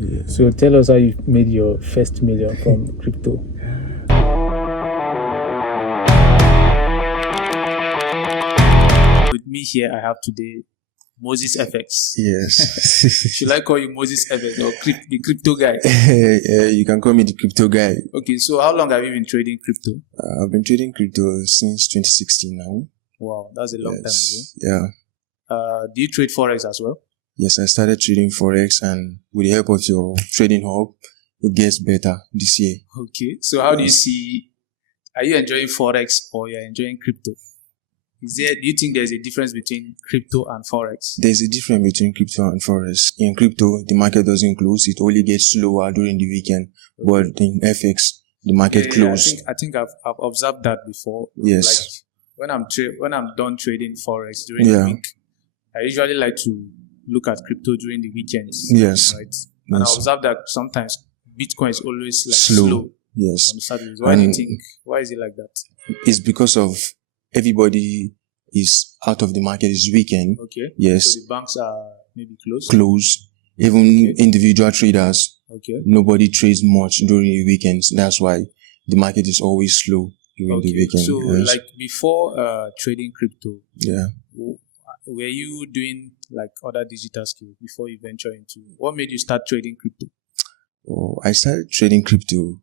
Yeah. So tell us how you made your first million from crypto. With me here, I have today Moses FX. Yes. Should I call you Moses FX or the crypto guy? Yeah, you can call me the crypto guy. Okay, so how long have you been trading crypto? I've been trading crypto since 2016 now. Wow, that's a long time ago. Yeah. Do you trade forex as well? Yes, I started trading forex, and with the help of your trading hub, it gets better this year. Okay, so how do you see? Are you enjoying forex or you're enjoying crypto? Do you think there's a difference between crypto and forex? There's a difference between crypto and forex. In crypto, the market doesn't close; it only gets slower during the weekend. But in FX, the market closes. I think I've observed that before. Yes. Like when I'm done trading forex during the week, I usually like to look at crypto during the weekends. Yes. Right. And I observe that sometimes Bitcoin is always like slow. Yes. On the Saturdays. Why do you think? Why is it like that? It's because of everybody is out of the market. It's weekend. Okay. Yes. So the banks are maybe closed. Closed. Even individual traders. Okay. Nobody trades much during the weekends. That's why the market is always slow during the weekend. So, like before trading crypto, were you doing like other digital skills before you venture into? What made you start trading crypto? Oh, I started trading crypto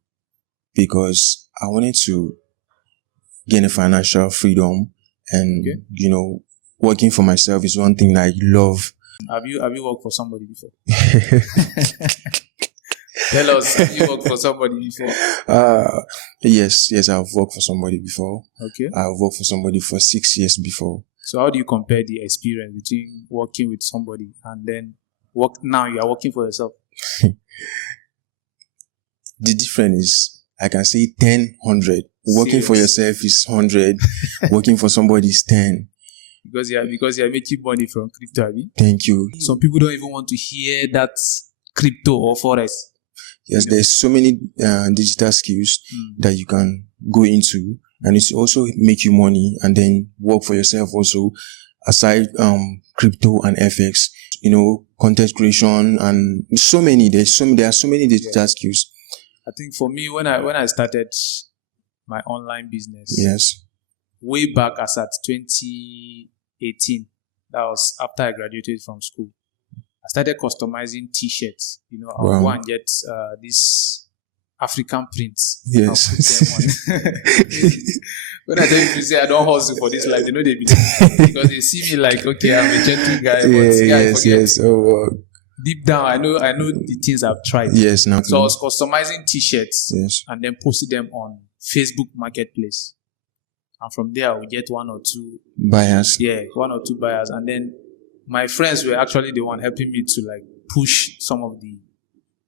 because I wanted to gain a financial freedom, and working for myself is one thing that I love. Have you worked for somebody before? Tell us, have you worked for somebody before? Yes, I've worked for somebody before. Okay. I've worked for somebody for 6 years before. So how do you compare the experience between working with somebody and then now you are working for yourself? The difference is, I can say 10, 100. Working for yourself is 100. Working for somebody is 10. Because you're making money from crypto, Abi? Thank you. Some people don't even want to hear that crypto or forex. Yes, there's so many digital skills that you can go into, and it's also make you money and then work for yourself also, aside crypto and FX, content creation and there are so many digital skills. I think for me, when I started my online business, yes, way back as at 2018, that was after I graduated from school, I started customizing T-shirts. I would go and get these African prints. Yes. When I tell people say I don't hustle for this life, they believe because they see me like, okay, I'm a gentle guy. Yes. Oh, deep down, I know the things I've tried. Yes, so I was customizing T-shirts and then posting them on Facebook Marketplace. And from there, I would get one or two buyers. Yeah, one or two buyers. And then my friends were actually the one helping me to like push some of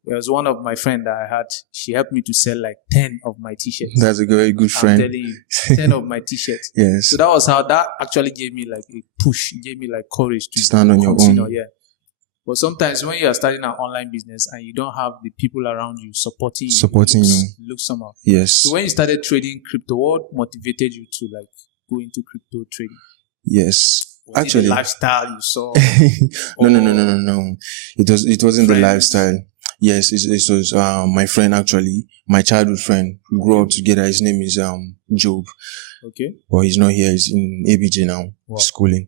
there was one of my friends that I had, she helped me to sell like 10 of my T-shirts. That's a very good friend. I'm telling you, 10 of my T-shirts. Yes. So that was how that actually gave me like a push. It gave me like courage to stand on your own. Yeah. But sometimes when you are starting an online business and you don't have the people around you supporting you, look somehow. Yes. So when you started trading crypto, what motivated you to like go into crypto trading? Yes. Actually, the lifestyle you saw? No. It wasn't the lifestyle. Yes, it was my friend, actually, my childhood friend. We grew up together. His name is Job. Okay. But he's not here. He's in ABJ now, schooling.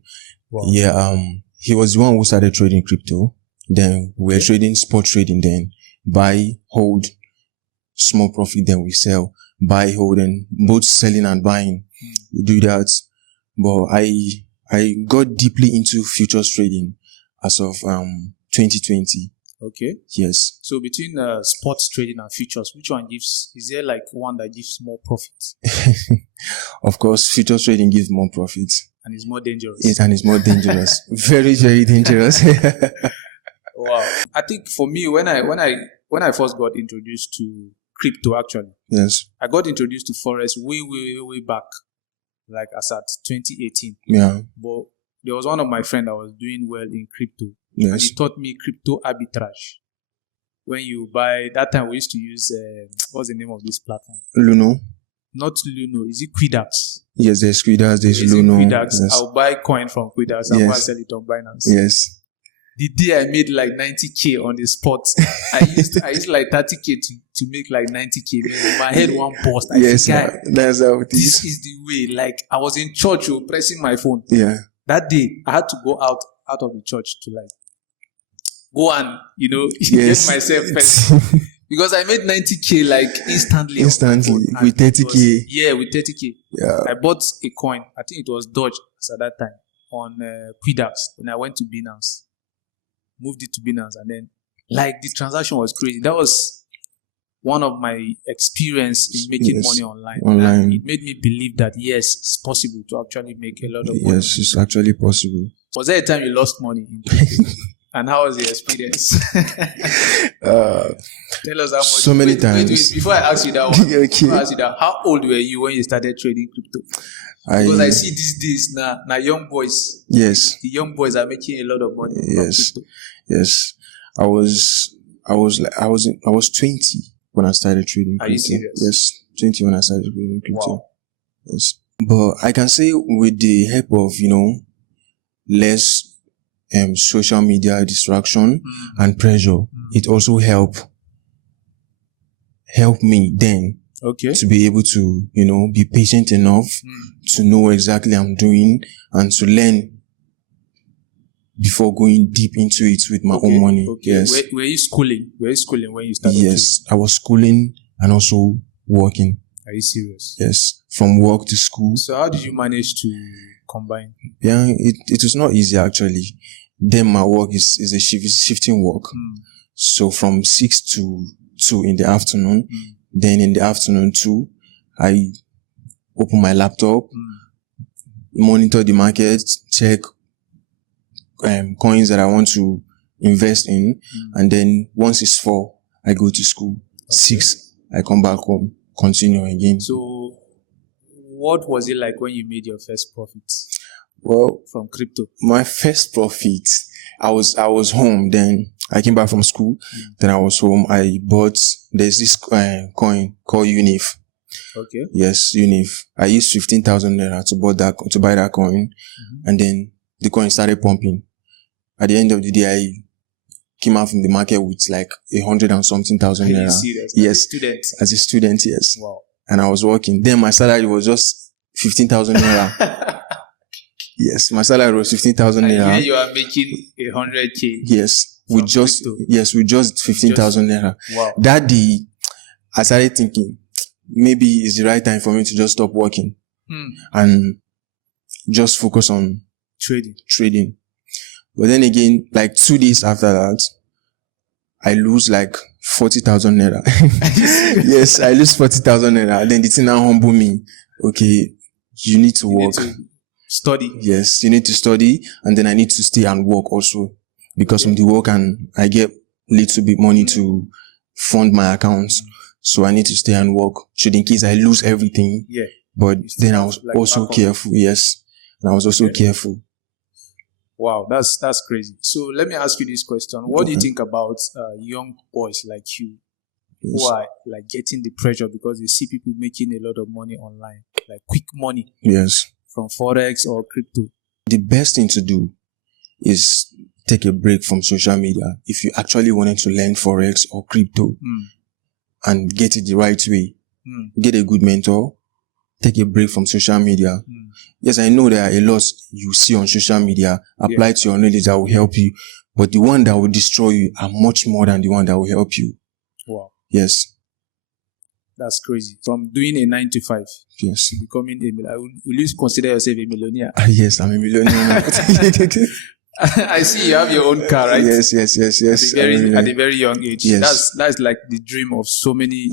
Wow. Yeah. He was the one who started trading crypto. Then we were trading spot trading. Then buy, hold, small profit. Then we sell, buy, hold, and both selling and buying. We do that. But I got deeply into futures trading as of 2020. Okay. Yes. So between sports trading and futures, which one is there like one that gives more profits? Of course, futures trading gives more profits. And it's more dangerous. It's more dangerous. Very, very dangerous. Wow. I think for me, when I first got introduced to crypto, actually. Yes. I got introduced to forex way back, like as at 2018. Yeah. But there was one of my friends that was doing well in crypto. Yes. And he taught me crypto arbitrage. When you buy, that time we used to use, what's the name of this platform? Luno. Not Luno. Is it Quidax? Yes, there's Quidax, there's Luno. Quidax. Yes. I'll buy coin from Quidax and go and sell it on Binance. Yes. the day I made like 90K on the spot, I used like 30K to make like 90K. Man, my head one burst. I Yes, said, guy, that's how it this is. is the way. Like I was in church, pressing my phone. Yeah. That day, I had to go out of the church to like go and Yes. get myself first. Because I made 90K like instantly with 30K. Yeah, with 30K. Yeah. I bought a coin. I think it was Dodge at that time on Quidax. When I went to Binance, moved it to Binance, and then like the transaction was crazy. That was one of my experience in making money online. And it made me believe that yes, it's possible to actually make a lot of money. Yes, it's actually possible. Was there a time you lost money in crypto? And how was the experience? Tell us how much. So many times. Wait, before I ask you that one, Okay. before I ask you that, how old were you when you started trading crypto? Because I see these days now young boys. Yes. The young boys are making a lot of money. Yes. From crypto. Yes. I was 20 when I started trading crypto. Are you serious? Yes, 20 when I started trading crypto. Wow. Yes. But I can say with the help of, less social media distraction and pressure, it also helped me then to be able to, be patient enough to know what exactly I'm doing and to learn before going deep into it with my own money. Okay. Yes. Were you schooling? Were you schooling when you started? Yes, I was schooling and also working. Are you serious? Yes, from work to school. So how did you manage to combine? Yeah, it was not easy actually. Then my work is a shifting work. So from 6 to 2 in the afternoon. Then in the afternoon too, I open my laptop, monitor the market, check coins that I want to invest in. And then once it's 4, I go to school. 6, I come back home, continue again. So what was it like when you made your first profits? Well, from crypto? My first profit, I was home. Then I came back from school. Then I was home. I bought, there's this coin called Unif. Okay. Yes, Unif. I used 15,000 naira to buy that coin. And then the coin started pumping. At the end of the day, I came out from the market with like 100 and something thousand naira. Are you serious? Yes. As a student? Yes. Wow. And I was working. Then my salary was just 15,000 naira. Yes, my salary was 15,000 naira. And here you are making 100K. Yes, with just 15,000 naira. Wow. That day, I started thinking, maybe it's the right time for me to just stop working and just focus on trading. But then again, like 2 days after that, I lose like 40,000 naira. Yes, I lose 40,000 naira. Then the thing now humble me. Okay, you need to work. Study. Yes, you need to study, and then I need to stay and work also because from the work and I get little bit money to fund my accounts. So I need to stay and work. Should in case I lose everything. Yeah. But then I was like also careful. Yes. And I was also careful. Wow, that's crazy. So let me ask you this question. What do you think about young boys like you who are like getting the pressure because they see people making a lot of money online, like quick money? Yes. From forex or crypto? The best thing to do is take a break from social media. If you actually wanted to learn forex or crypto and get it the right way, get a good mentor, take a break from social media. Yes, I know there are a lot you see on social media. Apply to your knowledge that will help you. But the one that will destroy you are much more than the one that will help you. Wow. Yes. That's crazy. From doing a 9 to 5 yes, to becoming a millionaire. Will you consider yourself a millionaire? Yes, I'm a millionaire. I see you have your own car, right? Yes. At a very young age. Yes. That's like the dream of so many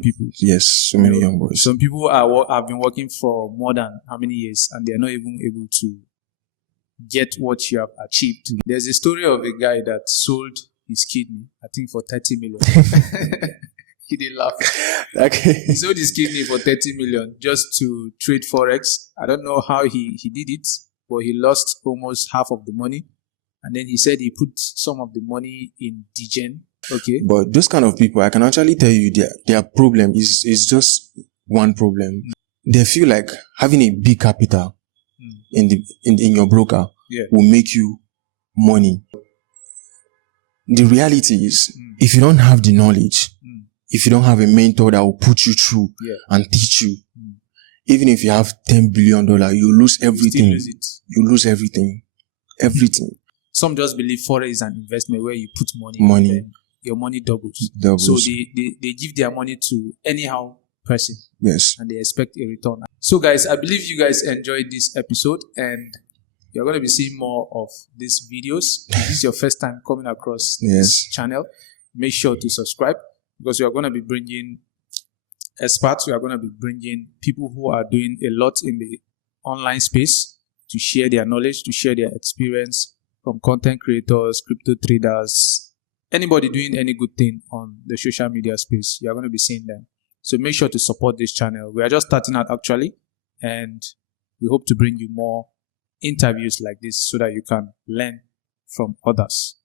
people. Yes, so many young boys. Some people have been working for more than how many years and they're not even able to get what you have achieved. There's a story of a guy that sold his kidney, I think for 30 million. He didn't laugh. Okay. He sold his kidney for 30 million just to trade forex. I don't know how he did it, but he lost almost half of the money. And then he said he put some of the money in Degen. Okay. But those kind of people, I can actually tell you their problem is just one problem. They feel like having a big capital in your broker will make you money. the reality is, if you don't have the knowledge, if you don't have a mentor that will put you through and teach you, even if you have $10 billion, you lose everything. You lose everything. Everything. Some just believe forex is an investment where you put money. And your money doubles. So they give their money to anyhow person. Yes. And they expect a return. So guys, I believe you guys enjoyed this episode, and you're going to be seeing more of these videos. If this is your first time coming across this channel, make sure to subscribe, because we are going to be bringing experts. We are going to be bringing people who are doing a lot in the online space to share their knowledge, to share their experience, from content creators, crypto traders, anybody doing any good thing on the social media space. You are going to be seeing them. So make sure to support this channel. We are just starting out actually, and we hope to bring you more interviews like this so that you can learn from others.